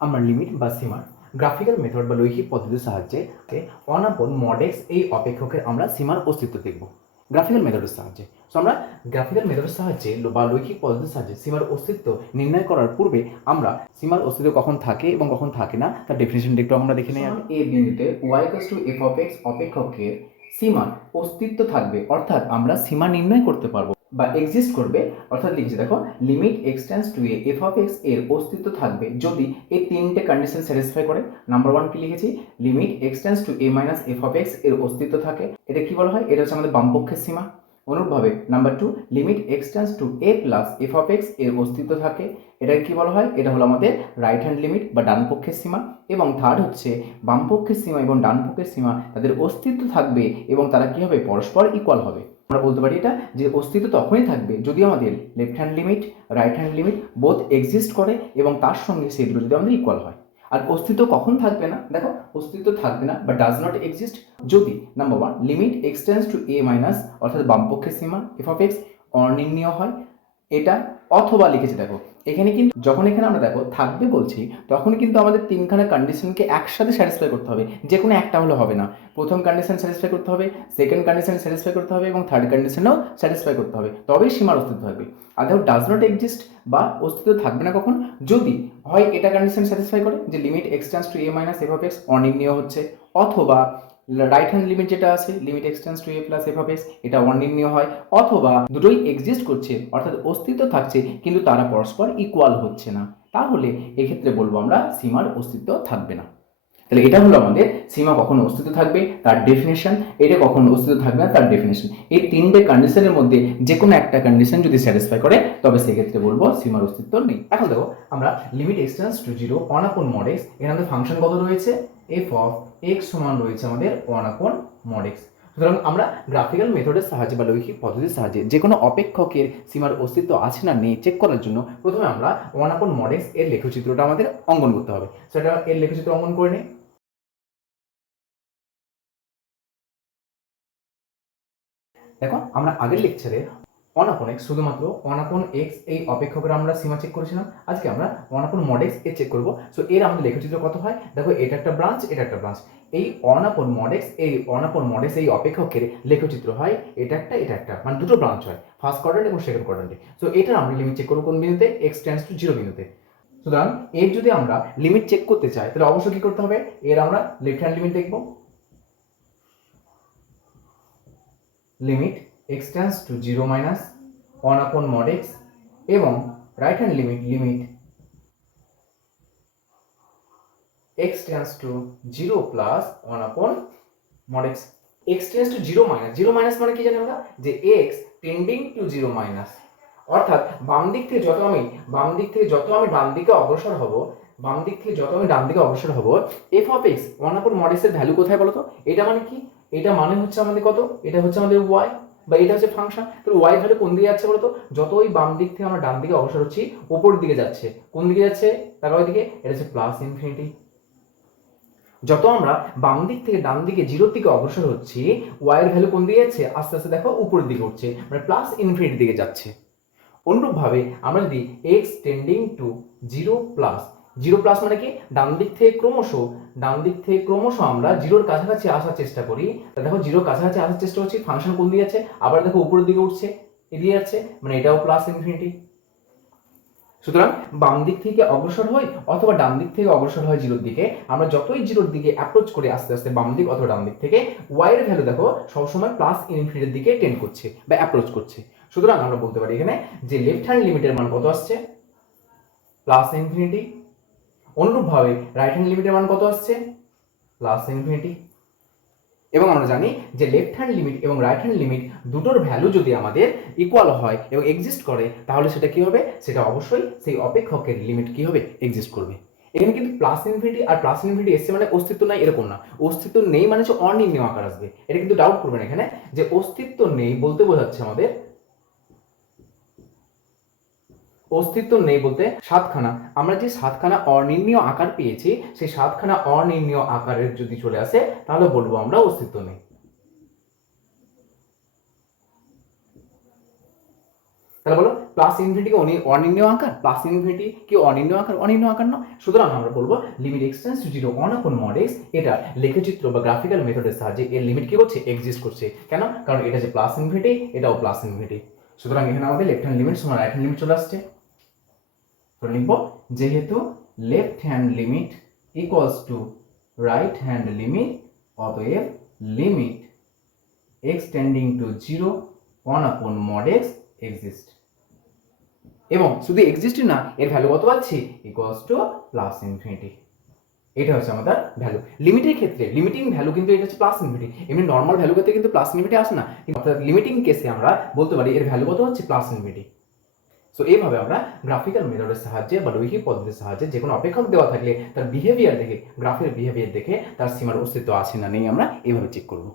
আমরা লিমিট বা সীমার। গ্রাফিক্যাল মেথড বা লৈখিক পদ্ধতির সাহায্যে অনাপন মডেক্স এই অপেক্ষকের আমরা সীমার অস্তিত্ব দেখব। গ্রাফিক্যাল মেথডের সাহায্যে। সো আমরা গ্রাফিক্যাল মেথডের সাহায্যে বা লৈখিক পদ্ধতির সাহায্যে সীমার অস্তিত্ব নির্ণয় করার পূর্বে আমরা সীমার অস্তিত্ব কখন থাকে এবং কখন থাকে না, তার ডেফিনেশনটা একটু আমরা দেখে নেই। এ বিন্দুতে y to f of x অপেক্ষকের সীমার অস্তিত্ব থাকবে, অর্থাৎ আমরা সীমা নির্ণয় করতে পারব। বা এক্সিস্ট করবে, অর্থাৎ লিখছি দেখো limit x tends to a f of এক্সের অস্তিত্ব থাকবে যদি এই তিনটে কন্ডিশন স্যাটিসফাই করে। নাম্বার ওয়ান কি লিখেছি? Limit x tends to a minus f of এক্সের অস্তিত্ব থাকে। এটা কি বলা হয়? এটা হচ্ছে আমাদের বামপক্ষের সীমা। অনুরূপভাবে number two limit x tends to a plus f of এক্সের অস্তিত্ব থাকে। এটাকে কি বলা হয়? এটা হলো আমাদের রাইট হ্যান্ড লিমিট বা ডান পক্ষের সীমা। এবং থার্ড হচ্ছে, বামপক্ষের সীমা এবং ডান পক্ষের সীমা তাদের অস্তিত্ব থাকবে এবং তারা কি হবে? পরস্পর ইকুয়াল হবে। আমরা বলতে পারি এটা যে অস্তিত্ব তখনই থাকবে যদি আমাদের left hand limit right hand limit বোধ এক্সিস্ট করে এবং তার সঙ্গে দুটো যদি আমাদের ইকুয়াল হয়। আর অস্তিত্ব কখন থাকবে না? দেখো, অস্তিত্ব থাকবে না বা ডাজ নট এক্সিস্ট যদি number one limit x tends to a minus অর্থাৎ বামপক্ষের সীমা এফ অফ এক্স অনির্ণীয় হয় এটা অথবা লিখেছে, দেখো। এখানে কিন্তু যখন এখানে আমরা, দেখো, থাকবে বলছি তখন কিন্তু আমাদের তিনখানা কন্ডিশনকে একসাথে স্যাটিসফাই করতে হবে। যে কোনো একটা হলে হবে না। প্রথম কন্ডিশন স্যাটিসফাই করতে হবে সেকেন্ড কন্ডিশন স্যাটিসফাই করতে হবে, এবং থার্ড কন্ডিশনেও স্যাটিসফাই করতে হবে। তবেই সীমার অস্তিত্ব থাকবে। আর দেখো ডাজ নট এক্সিস্ট বা অস্তিত্ব থাকবে না কখন? যদি হয়, এটা কন্ডিশন স্যাটিসফাই করে যে limit x tends to a minus f x অনির্ণীয় হচ্ছে, অথবা রাইট হ্যান্ড লিমিট যেটা আছে limit x tends to a plus f of x এটা অনির্ণীয় হয়, অথবা দুটোই এক্সিস্ট করছে, অর্থাৎ অস্তিত্ব থাকছে, কিন্তু তারা পরস্পর ইকুয়াল হচ্ছে না। তাহলে এক্ষেত্রে বলব আমরা সীমার অস্তিত্ব থাকবে না। তাহলে এটা হলো আমাদের সীমা কখন অস্তিত্ব থাকবে, তার ডেফিনেশন এটা কখন অস্তিত্ব থাকবে না, তার ডেফিনেশন এই তিনটে কন্ডিশনের মধ্যে যে কোনো একটা কন্ডিশন যদি স্যাটিসফাই করে, তবে সেক্ষেত্রে বলব সীমার অস্তিত্ব নেই। এখন দেখো, আমরা limit x tends to zero one upon mod x এখানে আমাদের ফাংশন কত রয়েছে? এফ অফ এক্স সমান রয়েছে আমাদের ওয়ান আপন মডেক্স সুতরাং আমরা গ্রাফিক্যাল মেথডের সাহায্যে বা লৈখিক পদ্ধতির সাহায্যে যে কোনো অপেক্ষকের সীমার অস্তিত্ব আছে না নেই চেক করার জন্য প্রথমে আমরা ওয়ান আপন মডেক্স এর লেখচিত্রটা আমাদের অঙ্কন করতে হবে। সেটা এর লেখচিত্র অঙ্কন করে নিই। দেখো, আমরা আগের লেকচারে অনাপন এক্স শুধুমাত্র অনাপন এক্স এই অপেক্ষকের আমরা সীমা চেক করেছিলাম। আজকে আমরা অনাপন মডেক্স এ চেক করব। সো এর আমাদের লেখচিত্র কত হয়? দেখো, এটা একটা ব্রাঞ্চ এটা একটা ব্রাঞ্চ এই অনাপন মডেক্স এই অনাপন মডেক্স এই অপেক্ষকের লেখচিত্র হয়, এটা একটা এটা একটা। মানে দুটো ব্রাঞ্চ হয় ফার্স্ট কোয়াড্রেন্ট এবং সেকেন্ড কোয়াড্রেন্টে সো এটার আমরা লিমিট চেক করব কোন বিন্দুতে? এক্স টেন্স টু জিরো বিন্দুতে। সুতরাং, এর যদি আমরা লিমিট চেক করতে চাই, তাহলে অবশ্যই কি করতে হবে? এর আমরা লেফট হ্যান্ড লিমিট দেখব। Limit x tends to zero minus one upon mod x এবং right hand limit limit x tends to zero plus one upon mod x x tends to zero minus zero minus মানে কি জানি আমরা? যে x tending to zero minus অর্থাৎ বাম দিক থেকে যত আমি, বাম দিক থেকে যত আমি ডান দিকে অগ্রসর হব, বাম দিক থেকে যত আমি ডান দিকে অগ্রসর হব f of x one upon mod value কোথায় বলো তো এটা মানে কি? এটা মানে হচ্ছে আমাদের কত? এটা হচ্ছে আমাদের ওয়াই বা এটা হচ্ছে ফাংশন তো ওয়াই ভ্যালু কোন দিকে যাচ্ছে বলতো? যতই বাম দিক থেকে আমরা ডান দিকে অগ্রসর হচ্ছি, ওপর দিকে যাচ্ছে। কোন দিকে যাচ্ছে? তার দিকে এটা হচ্ছে প্লাস ইনফিনিটি যত আমরা বাম দিক থেকে ডান দিকে জিরোর দিকে অগ্রসর হচ্ছি ওয়াই এর ভ্যালু কোন দিকে যাচ্ছে? আস্তে আস্তে দেখো, উপরের দিকে উঠছে। মানে প্লাস ইনফিনিটির দিকে যাচ্ছে। অনুরূপভাবে আমরা যদি x tending to zero plus zero plus মানে কি? ডান দিক থেকে ক্রমশ, ডান দিক থেকে ক্রমশ আমরা জিরোর কাছাকাছি আসার চেষ্টা করি। তা দেখো, জিরোর কাছাকাছি আসার চেষ্টা করছি ফাংশন কোন দিকে যাচ্ছে আবার দেখো, উপরের দিকে উঠছে, এদিকে যাচ্ছে মানে এটাও প্লাস ইনফিনিটি সুতরাং বাম দিক থেকে অগ্রসর হয় অথবা ডান দিক থেকে অগ্রসর হয় জিরোর দিকে। আমরা যতই জিরোর দিকে অ্যাপ্রোচ করি আস্তে আস্তে বাম দিক অথবা ডান দিক থেকে ওয়াই এর ভ্যালু দেখো, সবসময় প্লাস ইনফিনিটির দিকে টেন্ড করছে বা অ্যাপ্রোচ করছে। সুতরাং আমরা বলতে পারি এখানে যে লেফট হ্যান্ড লিমিটের মান কত আসছে? প্লাস ইনফিনিটি অনুরূপভাবে রাইট হ্যান্ড লিমিটের মান কত আসছে? প্লাস ইনফিনিটি এবং আমরা জানি যে লেফট হ্যান্ড লিমিট এবং রাইট হ্যান্ড লিমিট দুটোর ভ্যালু যদি আমাদের ইকুয়াল হয় এবং এক্সিস্ট করে, তাহলে সেটা কি হবে? সেটা অবশ্যই সেই অপেক্ষকের লিমিট কি হবে? এক্সিস্ট করবে। এখানে কিন্তু প্লাস ইনফিনিটি আর প্লাস ইনফিনিটি এসছে মানে অস্তিত্ব নাই এরকম না। অস্তিত্ব নেই মানে হচ্ছে অনির্ণয় আকার আসবে। এটা কিন্তু ডাউট করবেন এখানে যে অস্তিত্ব নেই বলতে বোঝাচ্ছে আমাদের অস্তিত্ব নেই বলতে সাতখানা। আমরা যে সাতখানা অনির্ণীয় আকার পেয়েছি, সেই সাতখানা অনির্ণীয় আকারের যদি চলে আসে, তাহলে বলব আমরা অস্তিত্ব নেই। তাহলে বলো প্লাস ইনফিনিটি কি অনি- অনির্ণয় আকার? প্লাস ইনফিনিটি কি অনির্ণয় আকার? অনির্ণয় আকার না। সুতরাং আমরা বলব limit x tends to zero on upon mod x এটা লেখচিত্র বা গ্রাফিক্যাল মেথডের সাহায্যে এর লিমিট কি করছে? এক্সিস্ট করছে। কেন? কারণ এটা যে প্লাস ইনফিনিটি এটাও প্লাস ইনফিনিটি সুতরাং এখানে আমাদের লেফট হ্যান্ড লিমিট সমান রাইট হ্যান্ড লিমিট চলে আসছে। তো লিখব, যেহেতু left hand limit equals to right hand limit অতএব limit x tending to zero one upon mod x exist এবং শুধু এক্সিস্টই না, এর ভ্যালু কত পাচ্ছি? ইকুয়ালস টু প্লাস ইনফিনিটি এটা হচ্ছে আমাদের ভ্যালু লিমিটের ক্ষেত্রে লিমিটিং ভ্যালু কিন্তু এটা হচ্ছে প্লাস ইনফিনিটি এমনি নর্মাল ভ্যালু ক্ষেত্রে কিন্তু প্লাস ইনফিনিটি আসে না। অর্থাৎ লিমিটিং কেসে আমরা বলতে পারি এর ভ্যালু কত হচ্ছে? প্লাস ইনফিনিটি সো এইভাবে আমরা গ্রাফিক্যাল মেথডের সাহায্যে বা রৈখিক পদ্ধতির সাহায্যে যে কোনো অপেক্ষক দেওয়া থাকলে তার বিহেভিয়ার দেখে গ্রাফের বিহেভিয়ার দেখে তার সীমার অস্তিত্ব আছে না নেই আমরা এইভাবে চেক করব।